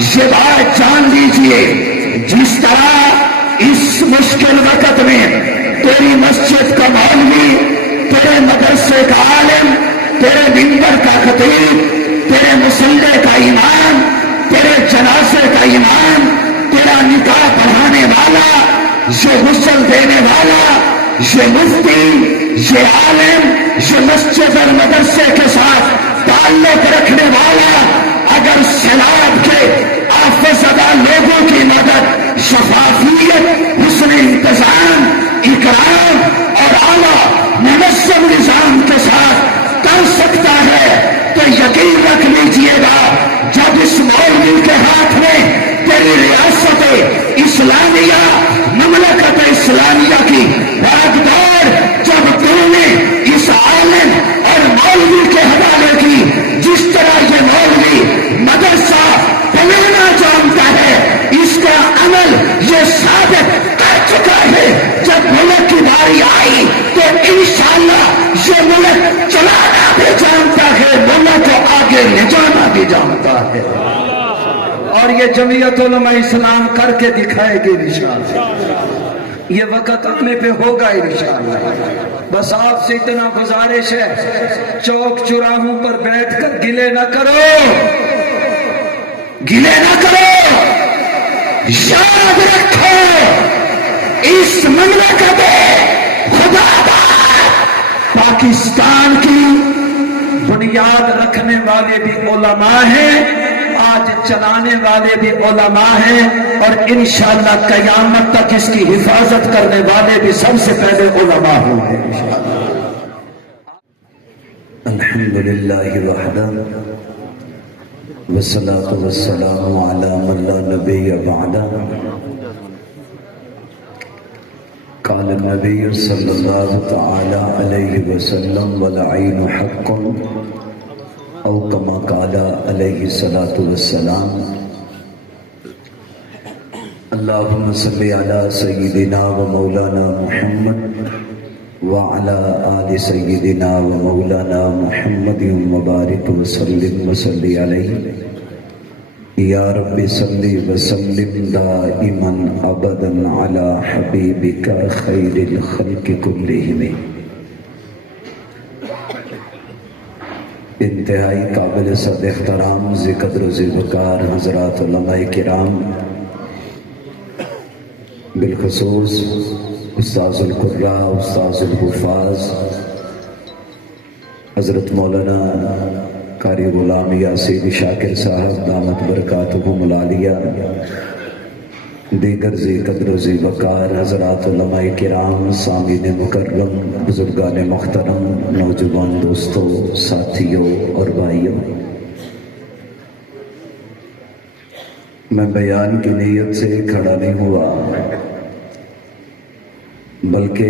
یہ بات جان لیجئے، جس طرح اس مشکل وقت میں تیری مسجد کا مولوی، تیرے مدرسے کا عالم، تیرے منبر کا خطیب، تیرے مصلی کا امام، تیرے جنازے کا امام، تیرا نکاح پڑھانے والا، یہ غسل دینے والا، یہ مفتی، یہ عالم، یہ مسجد اور مدرسے کے ساتھ تعلق رکھنے والا اگر سیلاب کے آفت زدہ لوگوں کی مدد شفافیت، حسن انتظام، اکرام اور اعلیٰ منظم نظام کے ساتھ کر سکتا ہے تو یقین رکھ لیجئے گا، جب اس مولوی کے ہاتھ میں تیری ریاست اسلامیہ، مملکت اسلامیہ کی واگدار جب تو نے اس عالم اور مولوی کے حوالے کی، جس طرح یہ مولوی مدرسہ بنانا جانتا ہے، اس کا عمل یہ ثابت کر چکا ہے، جب ملک کی باری آئی تو انشاءاللہ یہ ملک چلانا بھی جانتا ہے، ملک کو آگے لے جانا بھی جانتا ہے، اور یہ جمعیت علماء اسلام کر کے دکھائے گی انشاءاللہ۔ یہ وقت اپنے پہ ہوگا انشاءاللہ۔ بس آپ سے اتنا گزارش ہے، چوک چوراہوں پر بیٹھ کر گلے نہ کرو، گلے نہ کرو، یاد رکھو اس مملکت خدا پاکستان کی بنیاد رکھنے والے بھی علماء ہیں، آج چلانے والے بھی علماء ہیں، اور انشاءاللہ قیامت تک اس کی حفاظت کرنے والے بھی سب سے پہلے علماء ہوں گے انشاءاللہ۔ الحمدللہ وحدہ والصلاة والسلام علی من لا نبی بعدہ۔ قال النبی صلی اللہ تعالی علیہ وسلم والعین حق او کما قال علیہ الصلاة والسلام۔ اللہم صلی علی سیدنا و مولانا محمد وعلی آل سیدنا و مولانا محمد مبارک وسلم وصلی علیہ یا رب صلی وسلم دائما ابدا علی حبیبک خیر الخلق کلہم۔ انتہائی قابل صد احترام ذکر و ذوقار حضرات علماء کرام، بالخصوص استاذ القراء، استاذ الحفاظ حضرت مولانا قاری غلام یاسین شاکر صاحب دامت برکاتہم العالیہ، دیگر ذی قدر و ذی وقار حضرات علماء کرام، سامعین مکرم، بزرگان محترم، نوجوان دوستوں، ساتھیوں اور بھائیوں، میں بیان کی نیت سے کھڑا نہیں ہوا، بلکہ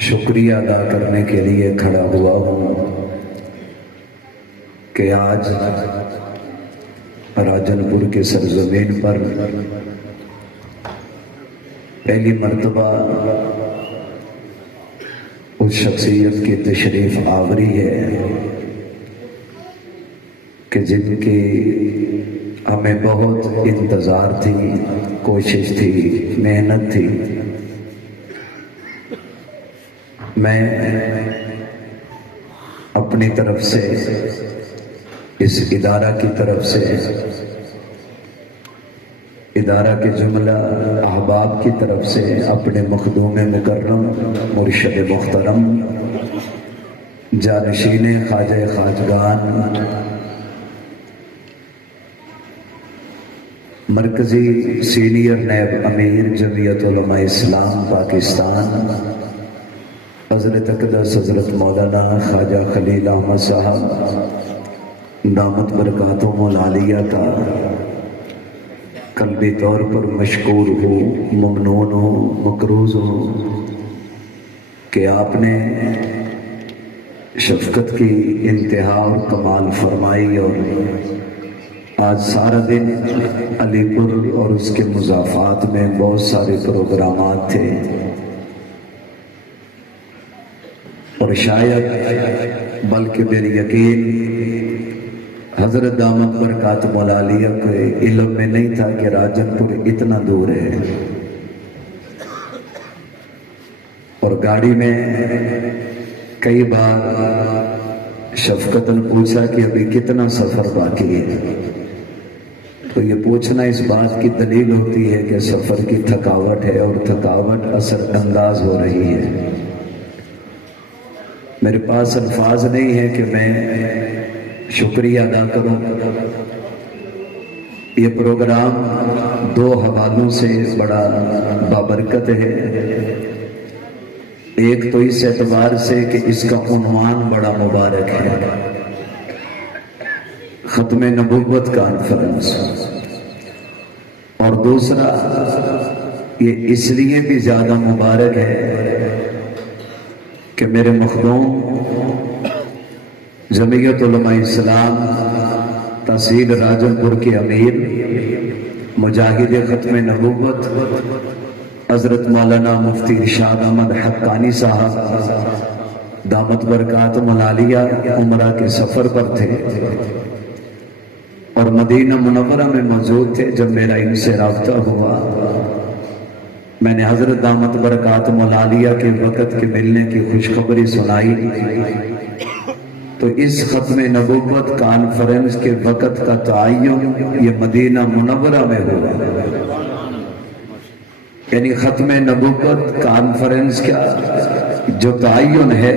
شکریہ ادا کرنے کے لیے کھڑا ہوا ہوں کہ آج راجن پور کے سرزمین پر پہلی مرتبہ اس شخصیت کی تشریف آوری ہے کہ جن کی ہمیں بہت انتظار تھی، کوشش تھی، محنت تھی۔ میں اپنی طرف سے، اس ادارہ کی طرف سے، ادارہ کے جملہ احباب کی طرف سے اپنے مخدوم مکرم، مرشد محترم، جانشین خواجہ خواجگان، مرکزی سینئر نیب امیر جمعیت علماء اسلام پاکستان حضرت اقدس حضرت مولانا خواجہ خلیل احمد صاحب دامت برکاتہم العالیہ کا قلبی طور پر مشکور ہوں، ممنون ہوں، مقروض ہوں کہ آپ نے شفقت کی انتہا اور کمال فرمائی، اور آج سارا دن علی پور اور اس کے مضافات میں بہت سارے پروگرامات تھے، اور شاید بلکہ بالیقین حضرت دامت برکات مولالیہ کو علم میں نہیں تھا کہ راجنپور اتنا دور ہے، اور گاڑی میں کئی بار شفقتاً پوچھا کہ ابھی کتنا سفر باقی ہے، تو یہ پوچھنا اس بات کی دلیل ہوتی ہے کہ سفر کی تھکاوٹ ہے اور تھکاوٹ اثر انداز ہو رہی ہے۔ میرے پاس الفاظ نہیں ہے کہ میں شکریہ ادا کروں۔ یہ پروگرام دو حوالوں سے بڑا بابرکت ہے۔ ایک تو اس اعتبار سے کہ اس کا عنوان بڑا مبارک ہے، ختم نبوت کانفرنس، اور دوسرا یہ اس لیے بھی زیادہ مبارک ہے کہ میرے مخدوم جمعیت علماء اسلام تحصیل راجنپور کے امیر مجاہد ختم نبوت حضرت مولانا مفتی ارشاد احمد حقانی صاحب دامت برکات ملالیہ عمرہ کے سفر پر تھے اور مدینہ منورہ میں موجود تھے۔ جب میرا ان سے رابطہ ہوا، میں نے حضرت دامت برکات مولالیہ کے وقت کے ملنے کی خوشخبری سنائی، تو اس ختم نبوت کانفرنس کے وقت کا تعین یہ مدینہ منورہ میں ہوا، یعنی ختم نبوت کانفرنس کا جو تعین ہے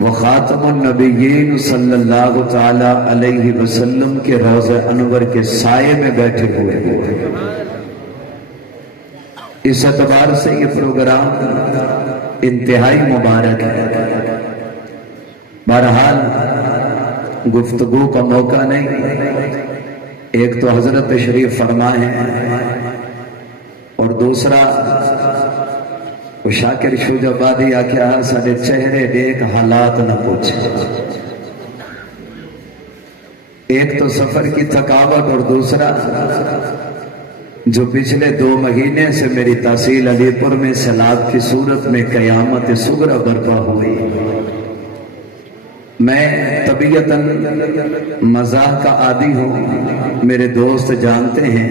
وہ خاتم النبیین صلی اللہ تعالی علیہ وسلم کے روضہ انور کے سائے میں بیٹھے ہوئے۔ اس اعتبار سے یہ پروگرام انتہائی مبارک ہے۔ بہرحال گفتگو کا موقع نہیں، ایک تو حضرت تشریف فرما ہے اور دوسرا وہ شاکر شوجابادی آکھیا سارے چہرے دیکھ حالات نہ پوچھے۔ ایک تو سفر کی تھکاوٹ اور دوسرا جو پچھلے 2 مہینے سے میری تحصیل علی پور میں سیلاب کی صورت میں قیامت صغری برپا ہوئی۔ میں طبیعتاً مزاح کا عادی ہوں، میرے دوست جانتے ہیں،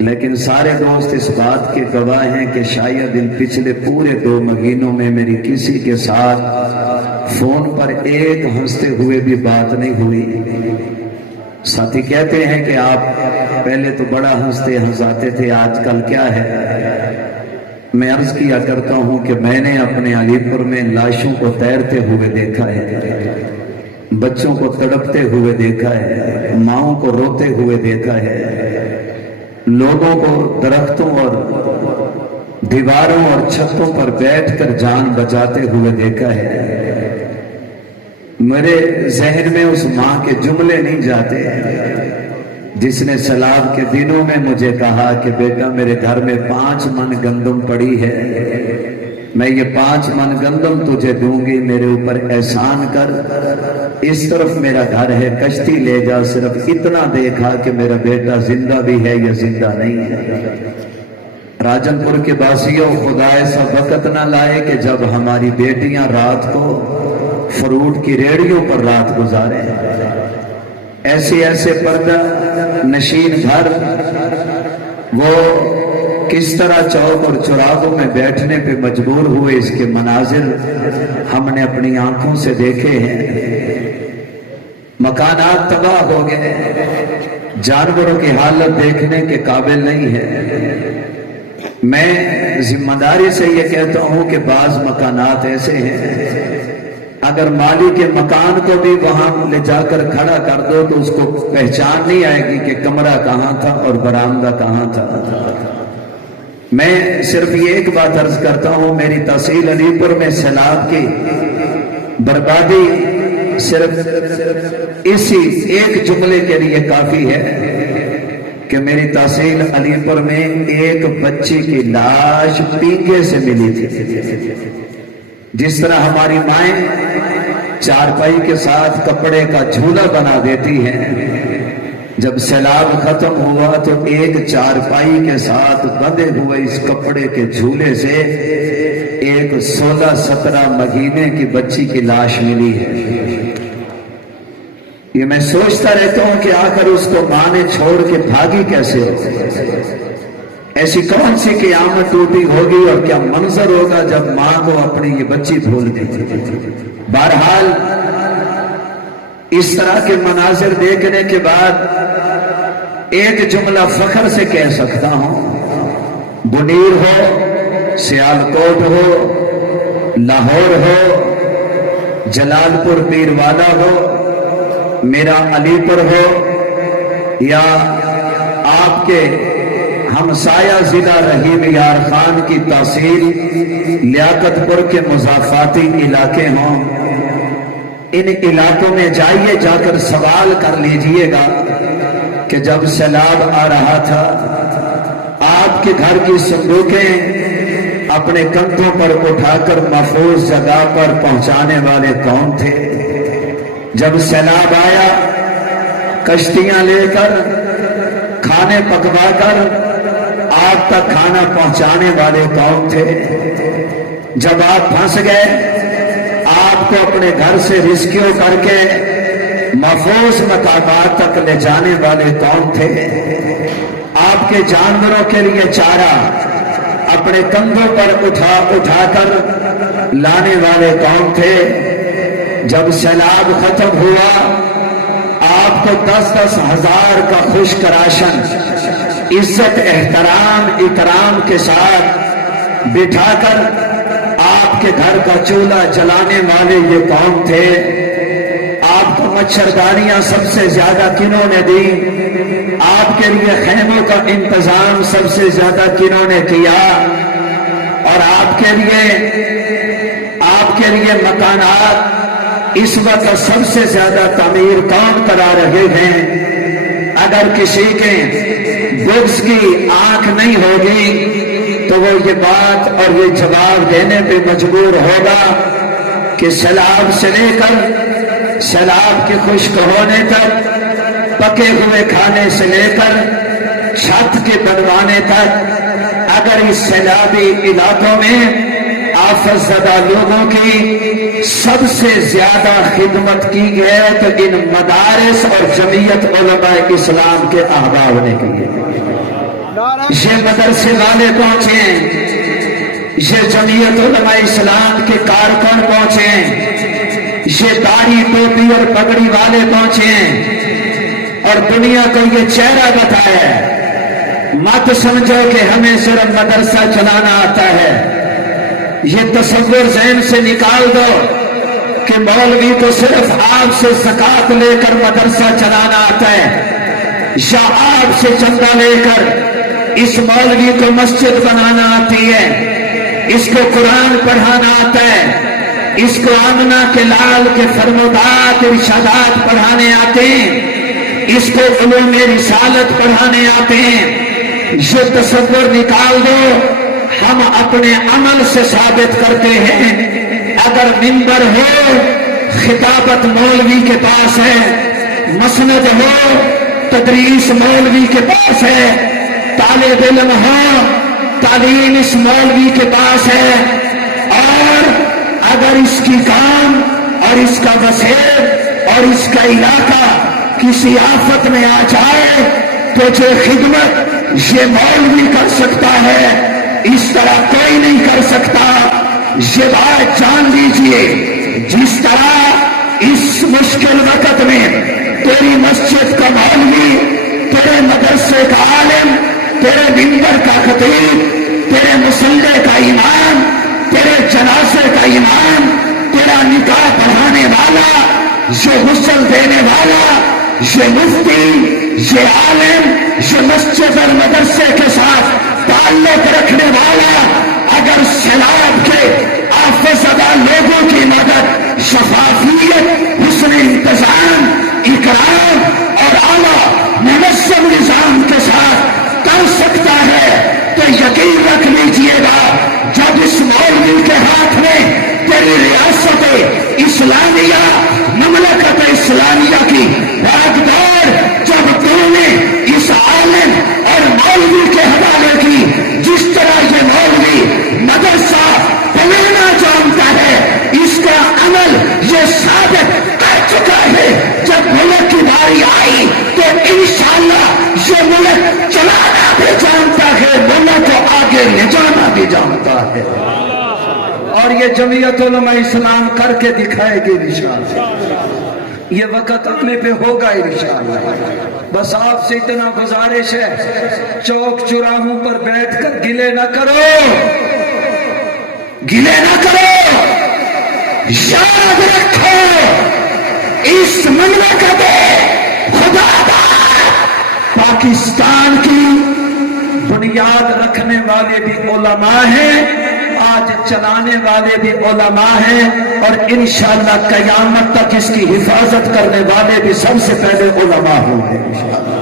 لیکن سارے دوست اس بات کے گواہ ہیں کہ شاید ان پچھلے پورے 2 مہینوں میں میری کسی کے ساتھ فون پر ایک ہنستے ہوئے بھی بات نہیں ہوئی۔ ساتھی کہتے ہیں کہ آپ پہلے تو بڑا ہنستے ہنساتے تھے، آج کل کیا ہے؟ میں عرض کیا کرتا ہوں کہ میں نے اپنے علی پور میں لاشوں کو تیرتے ہوئے دیکھا ہے، بچوں کو تڑپتے ہوئے دیکھا ہے، ماؤں کو روتے ہوئے دیکھا ہے، لوگوں کو درختوں اور دیواروں اور چھتوں پر بیٹھ کر جان بچاتے ہوئے دیکھا ہے۔ میرے ذہن میں اس ماں کے جملے نہیں جاتے جس نے سیلاب کے دنوں میں مجھے کہا کہ بیٹا میرے گھر میں 5 من گندم پڑی ہے، میں یہ 5 من گندم تجھے دوں گی، میرے اوپر احسان کر، اس طرف میرا گھر ہے، کشتی لے جا، صرف اتنا دیکھا کہ میرا بیٹا زندہ بھی ہے یا زندہ نہیں ہے۔ راجن پور کے باسیوں خدا ایسا وقت نہ لائے کہ جب ہماری بیٹیاں رات کو فروٹ کی ریڑھیوں پر رات گزاریں، ایسے پردہ نشین گھر، وہ کس طرح چوک اور چوراہوں میں بیٹھنے پہ مجبور ہوئے، اس کے مناظر ہم نے اپنی آنکھوں سے دیکھے ہیں۔ مکانات تباہ ہو گئے، جانوروں کی حالت دیکھنے کے قابل نہیں ہے۔ میں ذمہ داری سے یہ کہتا ہوں کہ بعض مکانات ایسے ہیں اگر مالک کے مکان کو بھی وہاں لے جا کر کھڑا کر دو تو اس کو پہچان نہیں آئے گی کہ کمرہ کہاں تھا اور برآمدہ کہاں تھا۔ میں صرف یہ ایک بات عرض کرتا ہوں، میری تحصیل علی پور میں سیلاب کی بربادی صرف اسی ایک جملے کے لیے کافی ہے کہ میری تحصیل علی پور میں ایک بچی کی لاش پینگے سے ملی تھی۔ جس طرح ہماری مائیں چارپائی کے ساتھ کپڑے کا جھولا بنا دیتی ہیں، جب سیلاب ختم ہوا تو ایک چارپائی کے ساتھ بندھے ہوئے اس کپڑے کے جھولے سے ایک 16-17 مہینے کی بچی کی لاش ملی ہے۔ یہ میں سوچتا رہتا ہوں کہ آخر اس کو ماں نے چھوڑ کے بھاگی کیسے ہو؟ ایسی کون سی قیامت ٹوٹی ہوگی اور کیا منظر ہوگا جب ماں کو اپنی یہ بچی بھول گئی؟ بہرحال اس طرح کے مناظر دیکھنے کے بعد ایک جملہ فخر سے کہہ سکتا ہوں، بنیر ہو، سیالکوٹ ہو، لاہور ہو، جلال پور پیر والا ہو، میرا علی پور ہو، یا آپ کے ہمسایہ ضلع رحیم یار خان کی تحصیل لیاقت پور کے مضافاتی علاقے ہوں، ان علاقوں میں جائیے، جا کر سوال کر لیجئے گا کہ جب سیلاب آ رہا تھا آپ کے گھر کی صندوقیں اپنے کندھوں پر اٹھا کر محفوظ جگہ پر پہنچانے والے کون تھے؟ جب سیلاب آیا کشتیاں لے کر، کھانے پکوا کر آپ تک کھانا پہنچانے والے کون تھے؟ جب آپ پھنس گئے آپ کو اپنے گھر سے ریسکیو کر کے محفوظ مقامات تک لے جانے والے کون تھے؟ آپ کے جانوروں کے لیے چارہ اپنے کندھوں پر اٹھا کر لانے والے کون تھے؟ جب سیلاب ختم ہوا آپ کو 10-10 ہزار کا خشک راشن عزت احترام اکرام کے ساتھ بٹھا کر آپ کے گھر کا چولہا جلانے والے یہ کون تھے؟ آپ کو مچھردانیاں سب سے زیادہ کنہوں نے دی؟ آپ کے لیے خیموں کا انتظام سب سے زیادہ کنہوں نے کیا؟ اور آپ کے لیے مکانات اس وقت سب سے زیادہ تعمیر کون کرا رہے ہیں؟ اگر کسی کے بغض کی آنکھ نہیں ہوگی تو وہ یہ بات اور یہ جواب دینے پہ مجبور ہوگا کہ سیلاب سے لے کر سیلاب کے خشک ہونے تک، پکے ہوئے کھانے سے لے کر چھت کے بنوانے تک، اگر اس سیلابی علاقوں میں آفت زدہ لوگوں کی سب سے زیادہ خدمت کی گئے تو ان مدارس اور جمعیت علماء اسلام کے احباب نے کی ہے۔ یہ مدرسے والے پہنچے، یہ جمعیت علماء اسلام کے کارکن پہنچے، یہ داڑھی ٹوپی اور پگڑی والے پہنچے اور دنیا کو یہ چہرہ بتایا۔ مت سمجھو کہ ہمیں صرف مدرسہ چلانا آتا ہے، یہ تصور ذہن سے نکال دو کہ مولوی کو صرف آپ سے زکات لے کر مدرسہ چلانا آتا ہے، یا آپ سے چندہ لے کر اس مولوی کو مسجد بنانا آتی ہے، اس کو قرآن پڑھانا آتا ہے، اس کو آمنہ کے لال کے فرمودات ارشادات پڑھانے آتے ہیں، اس کو علوم رسالت پڑھانے آتے ہیں۔ یہ تصور نکال دو، ہم اپنے عمل سے ثابت کرتے ہیں۔ اگر منبر ہو خطابت مولوی کے پاس ہے، مسند ہو تدریس مولوی کے پاس ہے، طالب علم ہو تعلیم اس مولوی کے پاس ہے، اور اگر اس کی کام اور اس کا وسیع اور اس کا علاقہ کسی آفت میں آ جائے تو جو خدمت یہ مولوی کر سکتا ہے اس طرح کوئی نہیں کر سکتا۔ یہ بات جان لیجئے، جس طرح اس مشکل وقت میں تیری مسجد کا مولوی، تیرے مدرسے کا عالم، تیرے منبر کا خطیب، تیرے مصلی کا امام، تیرے جنازے کا امام، تیرا نکاح پڑھانے والا، یہ غسل دینے والا، یہ مفتی، یہ عالم، یہ مسجد اور مدرسے کے ساتھ تعلق رکھنے والا اگر سیلاب کے آفت زدہ لوگوں کی مدد شفافیت، حسن انتظام، اکرام اور اعلیٰ منظم نظام کے ساتھ کر سکتا ہے تو یقین رکھ لیجئے گا جب اس مولوی کے ہاتھ میں تیری ریاست اسلامیہ، مملکت اسلامیہ کی راگدار جب تو نے اس عالم اور مولوی کے حوالے کی، جس طرح یہ مولوی مدرسہ بنانا جانتا ہے، اس کا عمل یہ ثابت کر چکا ہے۔ جب ملک یہ ملک چلانا بھی جانتا ہے، ملک کو آگے لے جانا بھی جانتا ہے، اور یہ جمعیت علماء اسلام کر کے دکھائے گی انشاءاللہ۔ یہ وقت آنے پہ ہوگا انشاءاللہ۔ بس آپ سے اتنا گزارش ہے، چوک چوراہوں پر بیٹھ کر گلے نہ کرو، گلے نہ کرو، یاد رکھو اس مملکت خدا پاکستان کی بنیاد رکھنے والے بھی علماء ہیں، آج چلانے والے بھی علماء ہیں، اور انشاءاللہ قیامت تک اس کی حفاظت کرنے والے بھی سب سے پہلے علماء ہوں گے انشاءاللہ۔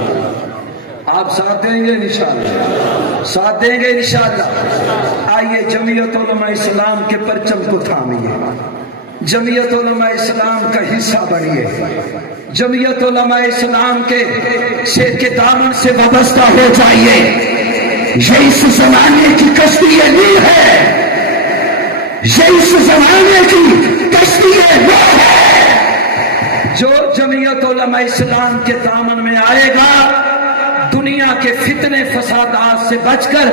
آپ ساتھ دیں گے انشاءاللہ، ساتھ دیں گے انشاءاللہ۔ آئیے جمعیت علماء اسلام کے پرچم کو تھامیے، جمعیت علماء اسلام کا حصہ بنیے، جمعیت علماء اسلام کے دامن سے وابستہ ہو جائیے۔ یہ اس زمانے کی کشتی نیل ہے، یہ اس زمانے کی کشتی نوح ہے۔ جو جمعیت علماء اسلام کے دامن میں آئے گا، دنیا کے فتنے فسادات سے بچ کر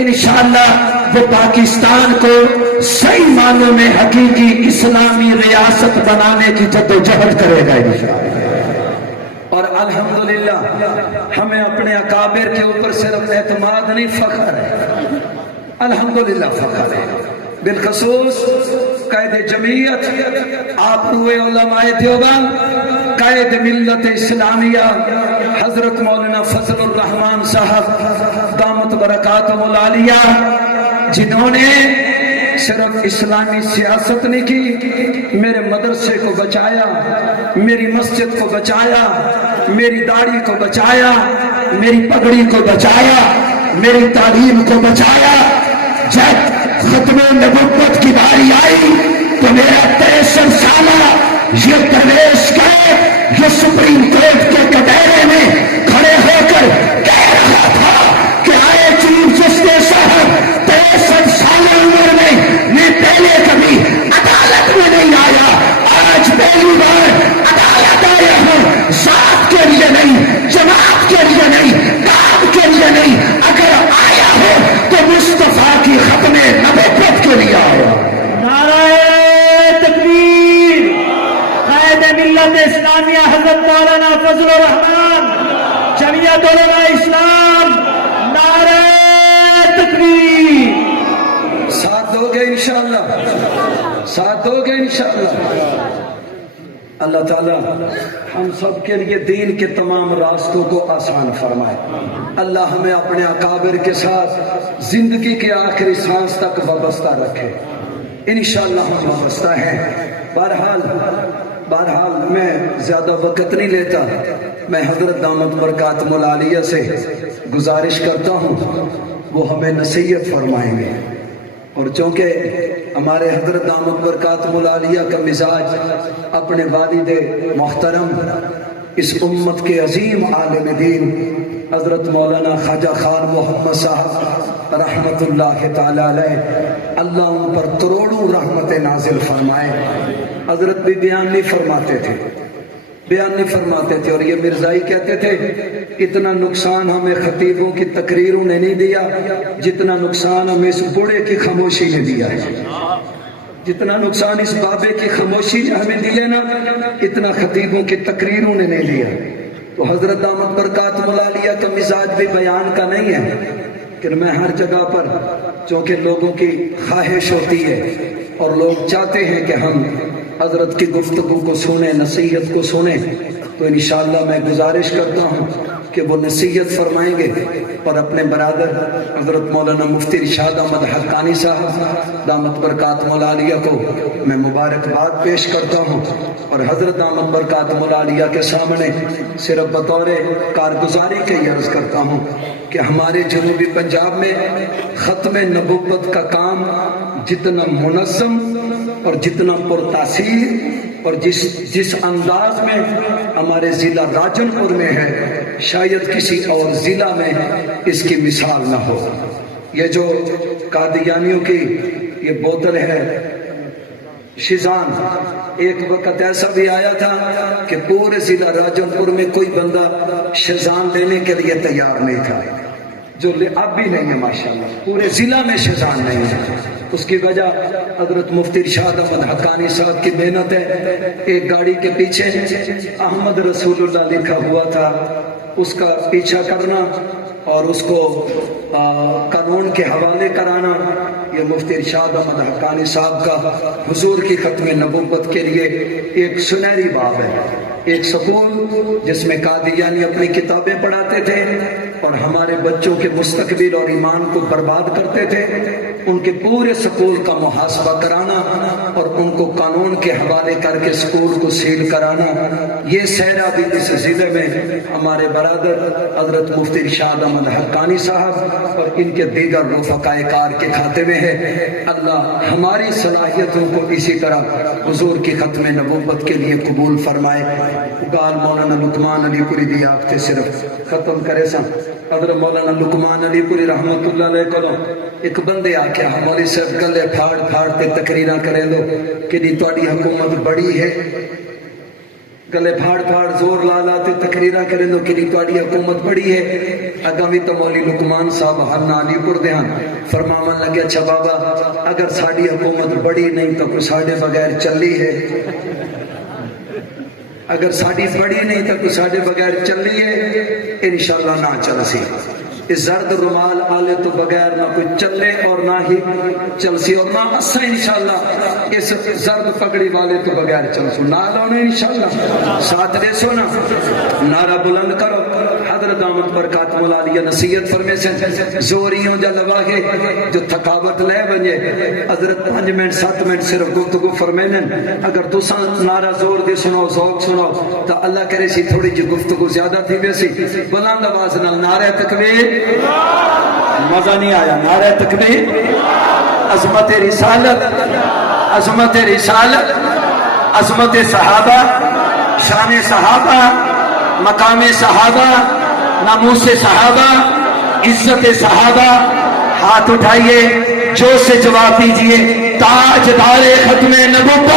انشاءاللہ وہ پاکستان کو صحیح معنوں میں حقیقی اسلامی ریاست بنانے کی جدوجہد کرے گا انشاءاللہ۔ اور الحمدللہ ہمیں اپنے اکابر کے اوپر صرف اعتماد نہیں، فخر ہے، الحمدللہ فخر ہے۔ بالخصوص قائد جمعیت آپ ہوئے علماء دیوبند، قائد ملت اسلامیہ حضرت مولانا فضل الرحمان صاحب دامت برکاتہم العالیہ، جنہوں نے صرف اسلامی سیاست نہیں کی، میرے مدرسے کو بچایا، میری مسجد کو بچایا، میری داڑھی کو بچایا، میری پگڑی کو بچایا، میری تعلیم کو بچایا۔ جب ختم نبوت کی باری آئی تو میرا 63 سالہ یہ درویش گئے، یہ سپریم کورٹ کے کٹہرے میں کھڑے ہو کر کہہ رہا تھا کہ آئے چیف جسٹس صاحب، 63 سالہ عمر میں پہلے کبھی عدالت میں نہیں آیا، آج پہلی بار عدالت آیا ہوں، ذات کے لیے نہیں، جماعت کے لیے نہیں، کام کے لیے نہیں، اگر آیا ہو تو مصطفیٰ کی ختم نبوت کے لیے آیا۔ نعرہ تکبیر، قائد ملت اسلامیہ حضرت مولانا فضل الرحمان، جمعیت علماء اسلام، نعرہ تکبیر۔ ساتھ دو گے انشاءاللہ، ساتھ دو گے انشاءاللہ۔ اللہ تعالیٰ ہم سب کے لیے دین کے تمام راستوں کو آسان فرمائے۔ اللہ ہمیں اپنے اکابر کے ساتھ زندگی کے آخری سانس تک وابستہ رکھے، انشاءاللہ ہم وابستہ ہیں۔ بہرحال میں زیادہ وقت نہیں لیتا، میں حضرت دامت برکاتہم العالیہ سے گزارش کرتا ہوں وہ ہمیں نصیحت فرمائیں گے، اور چونکہ ہمارے حضرت دامت برکاتہم العالیہ کا مزاج اپنے والد محترم اس امت کے عظیم عالم دین حضرت مولانا خواجہ خان محمد صاحب رحمت اللہ تعالی علیہ، اللہ ان پر کروڑوں رحمت نازل فرمائے، حضرت بھی بیان نہیں فرماتے تھے، اور یہ مرزائی کہتے تھے اتنا نقصان ہمیں خطیبوں کی تقریروں نے نہیں دیا جتنا نقصان ہمیں اس بوڑھے کی خاموشی نے دیا ہے، جتنا نقصان اس بابے کی خاموشی نے ہمیں دیا نا، اتنا خطیبوں کی تقریروں نے نہیں دیا۔ تو حضرت دامت برکاتہم العالیہ کا مزاج بھی بیان کا نہیں ہے، کہ میں ہر جگہ پر چونکہ لوگوں کی خواہش ہوتی ہے اور لوگ چاہتے ہیں کہ ہم حضرت کی گفتگو کو سنیں، نصیحت کو سنیں، تو انشاءاللہ میں گزارش کرتا ہوں کہ وہ نصیحت فرمائیں گے، اور اپنے برادر حضرت مولانا مفتی ارشاد احمد حقانی صاحب دامت برکاتہم العالیہ کو میں مبارکباد پیش کرتا ہوں، اور حضرت دامت برکاتہم العالیہ کے سامنے صرف بطور کارگزاری کے یہ عرض کرتا ہوں کہ ہمارے جنوبی پنجاب میں ختم نبوت کا کام جتنا منظم اور جتنا پرتاثیر اور جس انداز میں ہمارے ضلع راجن پور میں ہے، شاید کسی اور ضلع میں اس کی مثال نہ ہو۔ یہ جو قادیانیوں کی یہ بوتل ہے شیزان، ایک وقت ایسا بھی آیا تھا کہ پورے ضلع راجن پور میں کوئی بندہ شیزان لینے کے لیے تیار نہیں تھا، جو اب بھی نہیں ہے ماشاءاللہ، پورے ضلع میں شیزان نہیں ہے۔ اس کی وجہ حضرت مفتی ارشاد احمد حقانی صاحب کی محنت ہے۔ ایک گاڑی کے پیچھے احمد رسول اللہ لکھا ہوا تھا، اس کا پیچھا کرنا اور اس کو قانون کے حوالے کرانا، یہ مفتی ارشاد احمد حقانی صاحب کا حضور کی ختم نبوت کے لیے ایک سنہری باب ہے۔ ایک سکول جس میں قادیانی اپنی کتابیں پڑھاتے تھے اور ہمارے بچوں کے مستقبل اور ایمان کو برباد کرتے تھے، ان کے پورے سکول کا محاسبہ کرانا اور ان کو قانون کے حوالے کر کے سکول کو سیل کرانا، یہ سہرا بھی اس ضلع میں ہمارے برادر حضرت مفتی ارشاد احمد حقانی صاحب اور ان کے دیگر رفقائے کار کے کھاتے میں ہے۔ اللہ ہماری صلاحیتوں کو اسی طرح حضور کی ختم نبوت کے لیے قبول فرمائے۔ گال مولانا لقمان علی پوری دی آپ سے صرف ختم کرے سا حضرت مولانا لقمان علی پوری رحمت اللہ علیہ کو ایک بندے آکھیا مولوی صاحب گلے پھاڑ پھاڑ تے تقریرہ کرے دو کہ دی تواڈی حکومت بڑی ہے، گلے پھاڑ پھاڑ زور لا لا تے تقریرہ کرے دو کہ دی تواڈی حکومت بڑی ہے۔ اگاں بھی تو مولوی لقمان صاحب ہن علی پور دے ہن فرماون لگے اچھا بابا اگر ساڈی حکومت بڑی نہیں تو کوئی ساڈے بغیر چلی ہے، اگر ساڈی بڑی نہیں تو کوئی ساڈے بغیر چلی ہے، انشاءاللہ نہ چل سی۔ اس زرد رومال آلے تو بغیر نہ کوئی چلے اور نہ ہی چل سی، اور نہ اسا انشاءاللہ اس زرد پگڑی والے تو بغیر چل سو، نہ لونے انشاءاللہ ساتھ دے سو نا، نعرہ بلند کرو۔ حضرت آمد برکات مولالیہ نصیحت فرمے سے زوریوں جا لواہے جو تھکاوت لے بنجے، حضرت 5 منٹ 7 منٹ صرف گفتگو فرمینے، اگر تساں نعرہ زور دے سنو ذوق سنو تو اللہ کرے سی تھوڑی جی گفتگو زیادہ تھی بیسی۔ بلند آواز نال نعرہ تکبیر، مزہ نہیں آیا، نعرہ تکبیر، عظمت رسالت، عظمت رسالت، عظمت صحابہ، شان صحابہ، مقام صحابہ، ناموس صحابہ، عزت صحابہ۔ ہاتھ اٹھائیے جوش سے جواب دیجئے، تاجدار ختم نبوت،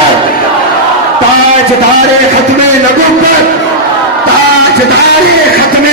تاجدار ختم نبوت، تاجدار ختم